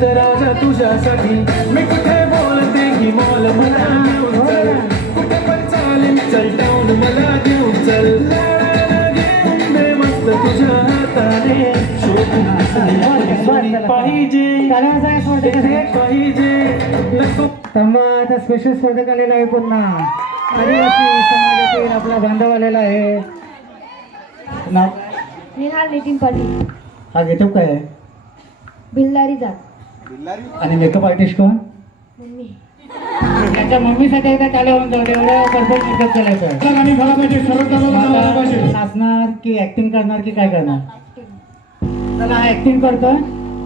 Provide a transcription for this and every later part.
तर राजा तुझ्यासाठी. मी कुठे बोलते की मॉल मला घेऊन चल. कुठे पण चालेल चल टाऊन मला घेऊन चल. घेऊन दे मस्त तुझ्या हाताने. पाहिजे. पाहिजे. आता स्पेशल स्पर्धक आलेला आहे पुन्हा. आदिवासी समाजातील आपला बांधव आलेला आहे. नाव? निहाल नितीन पाटील. हा गेटअप काय? आहे बिल्लारी जात. आणि मेकअप आर्टिस्ट कोण? मम्मी. त्याच्या मम्मीसाठी एकदा त्याला होऊन जाऊ एवढं परफेक्ट मेकअप केलाय आणि झाला पाहिजे सर्व नाचणार की ऍक्टिंग करणार की काय करणार? चला ऍक्टिंग करतोय.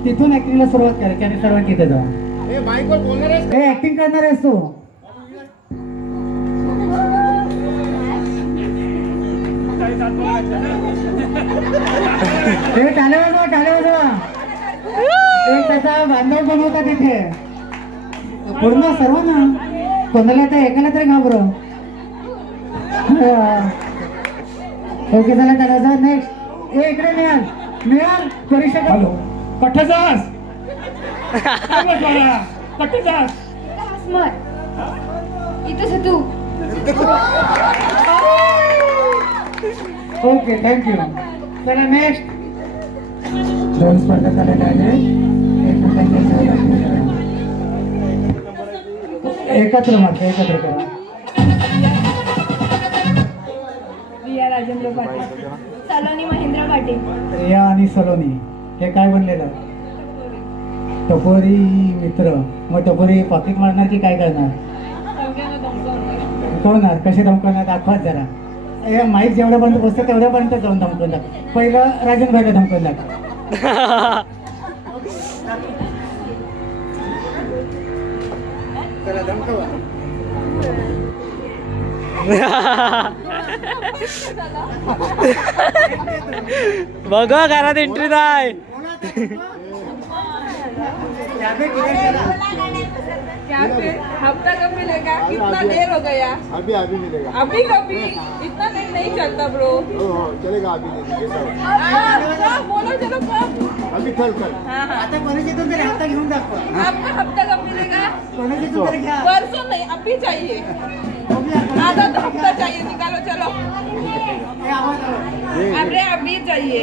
तिथून ऍक्टिंगला सुरुवात करायची आणि सर्वांनी तिथे जाऊ. हे ऍक्टिंग करणार आहेस तू. हे टाले वाजवा टाले वाजवा. एक त्याचा बांधव बनवता तिथे? पूर्ण सर्व ना? कोणाला तर एकाला तरी घाबर. ओके चला करायचा नेक्स्ट ए इकडे मिळाल. मिळाल परीक्षा हॅलो. कठ्ठे जास कठ्ठे जास मत इथंच तू. ओके थँक्यू चला नेक्स्ट दोन स्पर्धक आलेले आहे एकत्र मात्र एकत्र करा. रिया राजेंद्र पाटील. सलोनी महेंद्र पाटील. रिया आणि सलोनी हे काय बनलेलं? टपोरी मित्र. मग टपोरी पाकिट मारणार की काय करणार? धमकवणार. कसे धमकवणार? दाखवाच जरा. हे माईक जेवढ्यापर्यंत बसतं तेवढ्यापर्यंत जाऊन धमकवून टाक पहिलं राजन भाईला चला धमकवा. बघ घरात एंट्री नाही. क्या फिर? हफ़्ता कब मिलेगा? कितना देर हो गया? अभी अभी मिलेगा। अभी कभी? इतना देर नहीं चलता ब्रो चलेगा अभी मिलेगा सब। बोलो चलो अभी चल चल। आता कोणाच्या तरी हातात घेऊन दाखवा आपका हफ़्ता कब मिलेगा? कोणाच्या तरी घ्या परसों नहीं अभी चाहिए आधा तो हफ़्ता चाहिए निकालो चलो. अरे अभी चाहिए।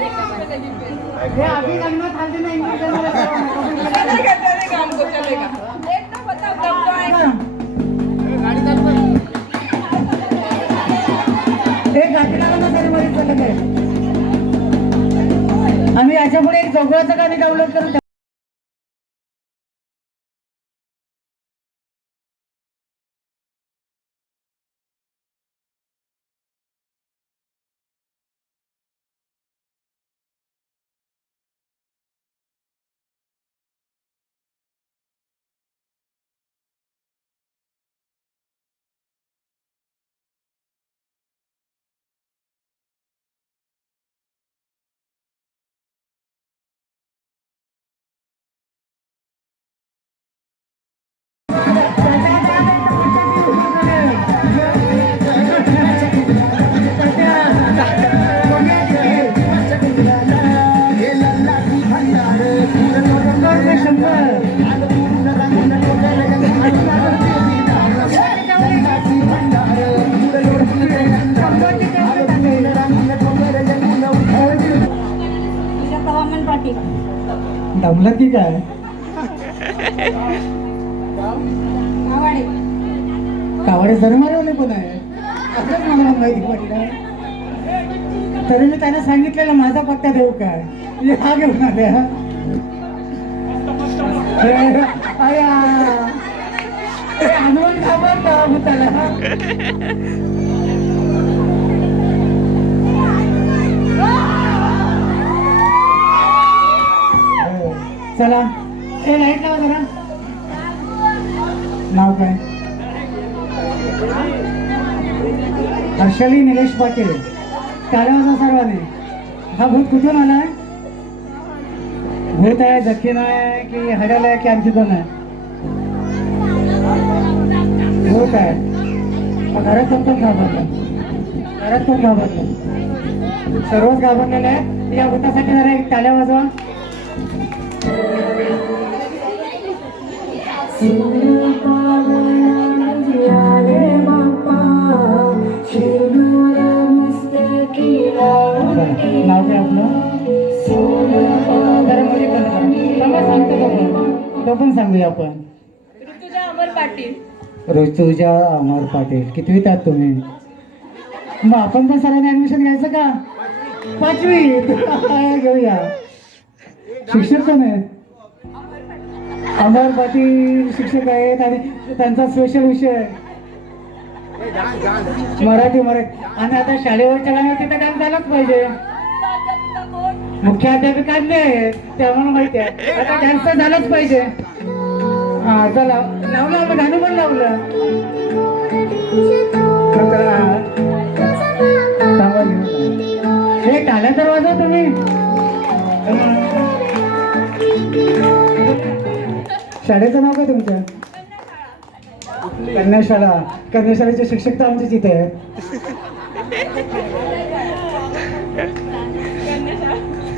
हे आधी नाही आम्ही याच्यापुढे एक जोगवाचं गाणी डाउनलोड करून दमलं की काय? कावडे. जन्माले पण आहे. असंच मला माहिती पडलं तरी मी त्यांना सांगितलेलं माझा पत्ता देऊ काय? म्हणजे हा घेऊन आले आया. हे हनुमान घाबरता भूताला चला. ए लाइट लावा जरा. नाव काय? हर्षली निलेश पाटील. टाळ्या वाजवा सर्वांनी. हा भूत कुठून आलाय? भूत आहे दक्षिण आहे की हड्याला आहे की आणखी दोन आहे? भूत आहे. घरात पण घाबरलं? घरात पण घाबरलं? सर्वच घाबरलेलं आहे या भूतासाठी जरा एक टाळ्या वाजवा. नाव काय आपलं जरा मध्ये सांगतो तो पण. सांगूया आपण ऋतुजा अमर पाटील. ऋतुजा अमर पाटील. किती आहात तुम्ही? मग आपण पण सरांनी ऍडमिशन घ्यायचं का? पाचवी. घेऊया. शिक्षक कोण आहेत अमर पाटील शिक्षक आहेत आणि त्यांचा स्पेशल विषय आहे. मराठी मराठी. आणि आता शाळेवरच्या गाण्यावरती तर डान्स झालाच पाहिजे. मुख्याध्यापिकांनी आहेत त्यामुळे माहिती आहे. आता डान्स तर झालाच पाहिजे. हा चला. लावलं आपण गाणं पण लावलं. शाळेचं नाव काय तुमच्या? कन्याशाळा. कन्याशाळेचे शिक्षक तर आमचेच इथे आहेत.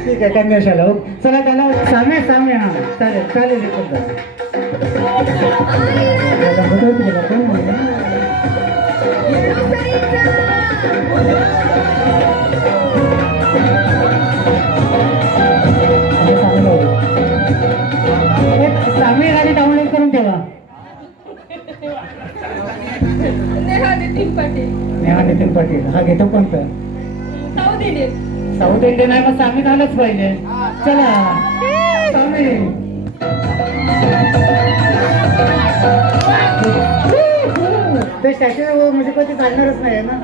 ठीक आहे कन्याशाळा. हो. चला त्याला सामे सामे हा चालेल चालेल पाटील हा घेतो कोणतं साऊथ इंडियन साऊथ इंडियन आहे मग सामी झालंच पाहिजे. चला. सामी. ते स्टॅच्यू म्हणजे कधी चालणारच नाही आहे ना?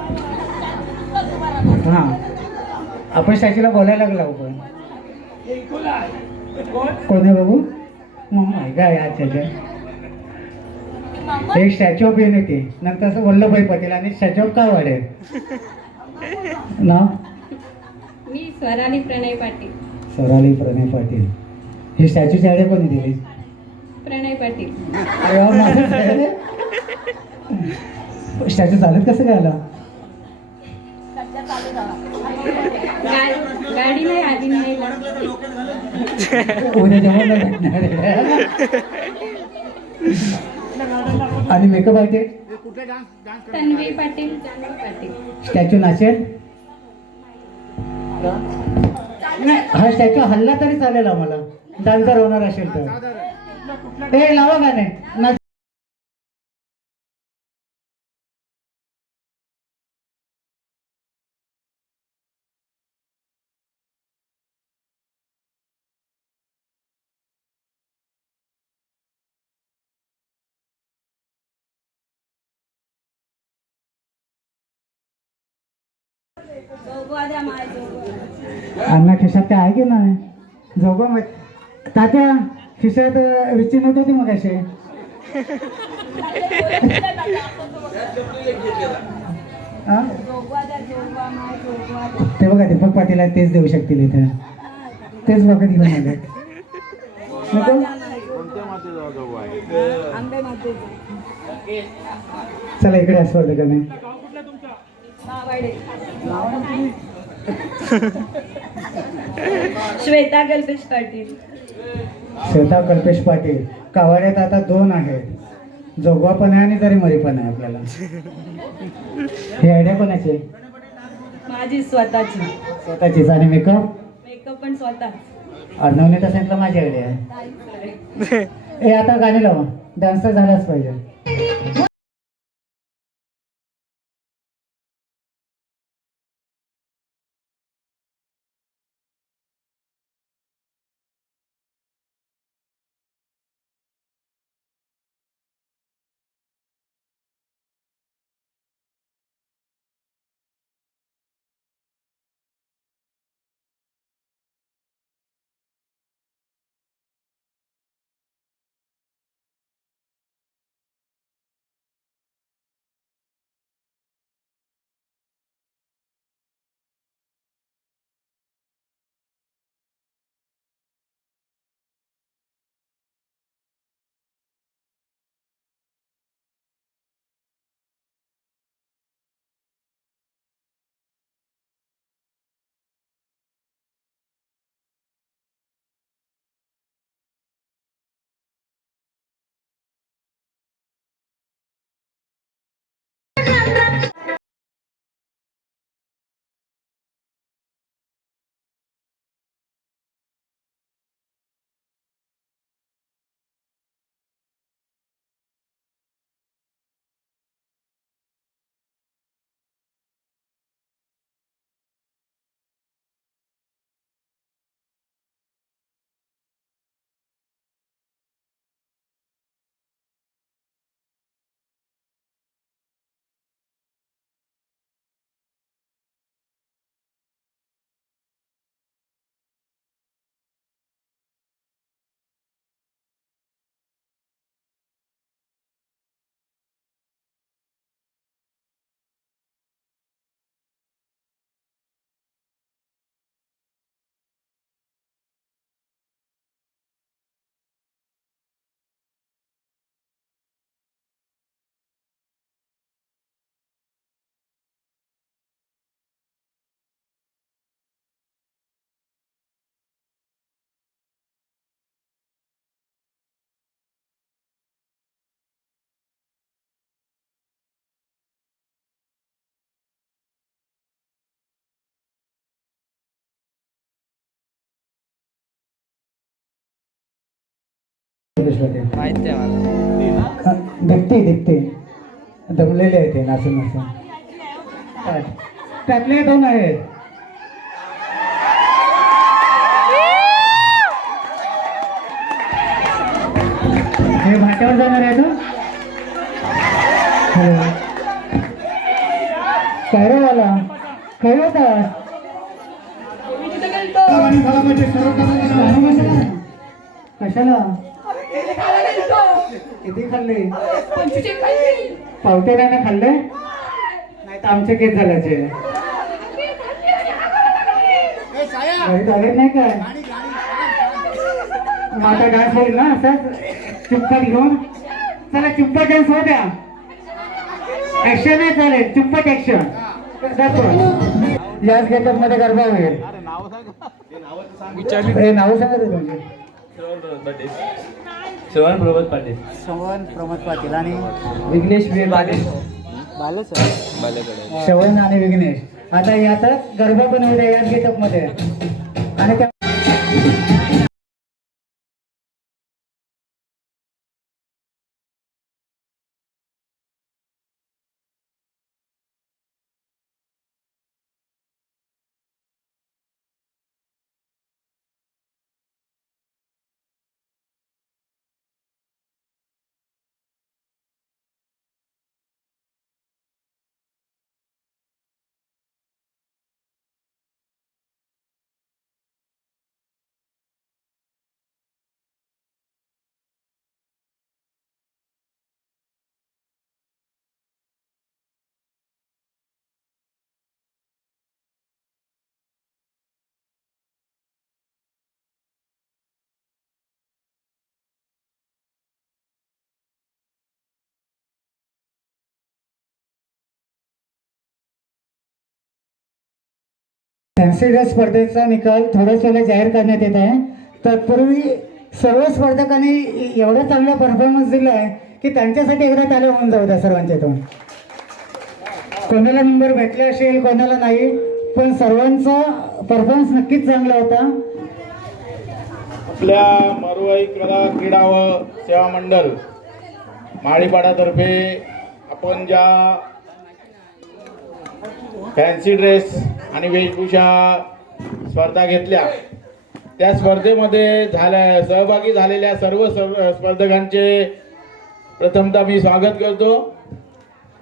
हा. आपण स्टॅच्यूला बोलायला लागला आपण कोण? आहे बाबू? मग काय अच्छा एक स्टॅच्यू ऑफ युनिटी नंतर असं वल्लभभाई पटेल आणि स्टॅच्यू ऑफ का वाढेल नाव? मी स्वराली प्रणय पाटील. सोराली प्रणय पाटील. हे स्टॅच्यूची आयडिया कोणी दिली? प्रणय पाटील. स्टॅच्यू चालत कसं काय आला गाडी नाही आली नाही उद्या भेटणार. आणि makeup artist? Tanvi Patil statue नाचेल? नाही. हा स्टॅच्यू हल्ला तरी चालेल आम्हाला. डान्सर होणार असेल तर. ए लावा गाणे. नाच अण्णा खिशात काय आहे की नाही? जोगो मग. तात्या खिशात रिची नोट होती मग असे ते बघा दीपक पाटील आहेत तेच देऊ शकतील इथे. तेच बघत दिलं नाही चला इकडे असं का नाही श्वेता कल्पेश पाटील. श्वेता कल्पेश पाटील. कावाड्यात आता दोन आहेत. जोगवा पण आहे आणि जरी पण आहे आपल्याला. ही आयडिया कोणाची? आहे? माझी स्वतःची. स्वतःचीच. आणि मेकअप मेकअप पण स्वतः अर्णवने तर सांगितलं माझी आयडिया आहे. ए आता गाणी लावा. डान्स तर झालाच पाहिजे. माहिती आहे दमलेले आहे ते नाचून नाचून? त्यातले दोन आहेत हे भाट्यावर जाणार आहे ना हो. काय रे वाला काय होता कशाला किती खाल्ले? पावटेऱ्याने खाल्ले. नाही तर आमचे केस झाल्याचे. झाले नाही काय? मग आता डान्स होईल ना असंच चुप्पट घेऊन? चला चुप्पट डान्स होऊ द्या. ऍक्शन आहे चालेल. चुप्पट ऍक्शन याच गेटअपमध्ये गरबा होईल. हे नाव सांगा श्रवण प्रभात पाटील श्रवण प्रमोद पाटील आणि विघ्नेश पाटील श्रवण आणि विघ्नेश. आता याचाच गरबा पण होईल याच गेटअपमध्ये. आणि त्या फॅन्सी ड्रेस स्पर्धेचा निकाल थोड्याच वेळा जाहीर करण्यात येत आहे. तत्पूर्वी सर्व स्पर्धकांनी एवढा चांगला परफॉर्मन्स दिला आहे की त्यांच्यासाठी एकदा त्याला होऊन जाऊ द्या सर्वांच्या इथून कोणाला नंबर भेटले असेल कोणाला नाही पण सर्वांचा परफॉर्मन्स नक्कीच चांगला होता. आपल्या मारुवाई कला क्रीडा व सेवा मंडळ माळीपाडातर्फे आपण ज्या फॅन्सी ड्रेस आणि वेशभूषा स्पर्धा घेतल्या. त्या स्पर्धेमध्ये झाल्या सहभागी झालेल्या सर्व स्पर्धकांचे प्रथमतः मी स्वागत करतो.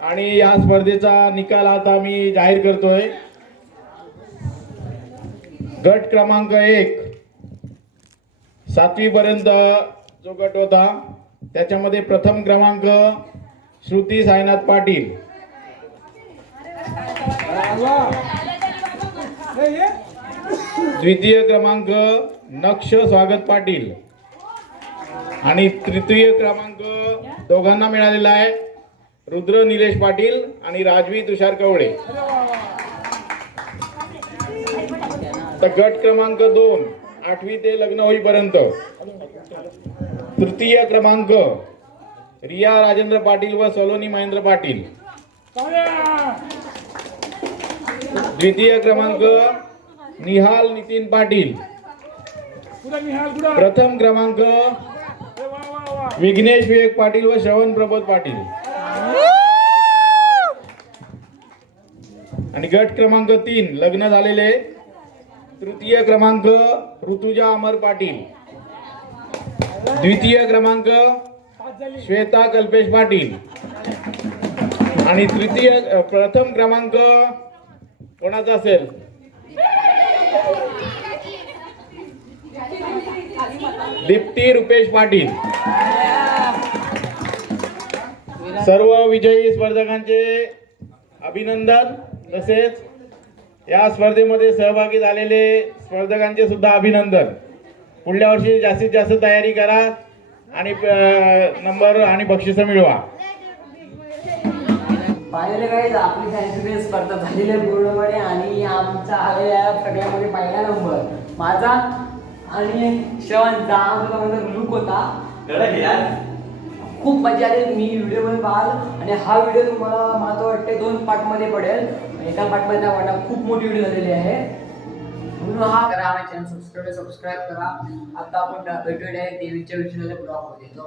आणि या स्पर्धेचा निकाल आता मी जाहीर करतोय. गट क्रमांक एक सातवीपर्यंत जो गट होता त्याच्यामध्ये प्रथम क्रमांक श्रुती साईनाथ पाटील. द्वितीय क्रमांक नक्ष स्वागत पाटील. आणि तृतीय क्रमांक दोघांना मिळालेला आहे रुद्र निलेश पाटील आणि राजवी तुषार कवळे तर गट क्रमांक दोन आठवी ते लग्न होईपर्यंत. तृतीय क्रमांक रिया राजेंद्र पाटील व सलोनी महेंद्र पाटील. द्वितीय क्रमांक निहाल नितीन पाटील. प्रथम क्रमांक विघ्नेश विवेक पाटील व श्रवण प्रबोध पाटील. आणि गट क्रमांक तीन लग्न झालेले. तृतीय क्रमांक ऋतुजा अमर पाटील. द्वितीय क्रमांक श्वेता कल्पेश पाटील. आणि तृतीय प्रथम क्रमांक कोणाचा असेल? दीप्ती रुपेश पाटील. सर्व विजयी स्पर्धकांचे अभिनंदन. तसेच या स्पर्धेमध्ये सहभागी झालेले स्पर्धकांचे सुद्धा अभिनंदन. पुढल्या वर्षी जास्तीत जास्त तयारी करा आणि नंबर आणि बक्षिसं मिळवा. पाहिलेलं काय आपली फॅन्सी स्पर्धा झालेली आहे पूर्णपणे आणि आमचा आलेला या सगळ्यामध्ये पहिला नंबर. माझा आणि श्रवणचा आमचा लुक होता खूप मजा आली. मी व्हिडिओमध्ये पाहाल आणि हा व्हिडिओ तुम्हाला मला वाटते दोन पार्टमध्ये पडेल. एका पार्टमध्ये नाही वाटणार खूप मोठी व्हिडिओ झालेली आहे. म्हणून हा करा चॅनल सबस्क्राईब सबस्क्राईब करा. आता आपण भेटूया देवीच्या विषयाच्या ब्लॉगमध्ये. तो